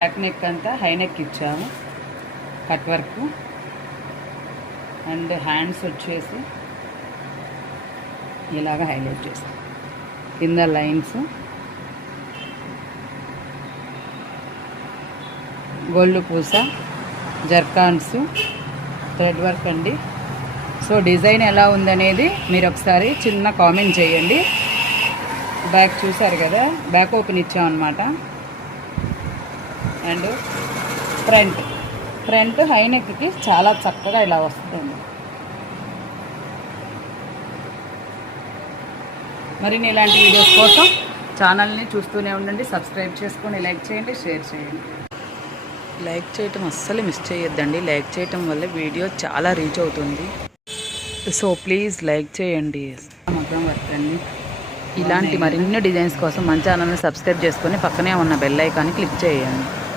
Back neck అంతా high neck ఇచ్చాము, cut work. And hands వచ్చేసి ఇలాగ హైలైట్ చేస్తాం, కింద లైన్స్, గోల్డ్ పూస, జర్కాన్స్, థ్రెడ్ వర్క్ అండి. సో డిజైన్ ఎలా ఉందనేది మీరు ఒకసారి చిన్న కామెంట్ చేయండి. బ్యాక్ చూసారు కదా, బ్యాక్ ఓపెన్ ఇచ్చామన్నమాట. అండ్ ఫ్రంట్ హై నెక్కి చాలా చక్కగా ఇలా వస్తుంది. మరిన్ని ఇలాంటి వీడియోస్ కోసం ఛానల్ని చూస్తూనే ఉండండి. సబ్స్క్రైబ్ చేసుకొని లైక్ చేయండి, షేర్ చేయండి. లైక్ చేయటం అస్సలు మిస్ చేయొద్దండి. లైక్ చేయటం వల్ల వీడియో చాలా రీచ్ అవుతుంది. సో ప్లీజ్ లైక్ చేయండి. మగ్గం వర్క్ అండి. ఇలాంటి మరిన్ని డిజైన్స్ కోసం మన ఛానల్ని సబ్స్క్రైబ్ చేసుకొని పక్కనే ఉన్న బెల్ ఐకాన్ని క్లిక్ చేయండి.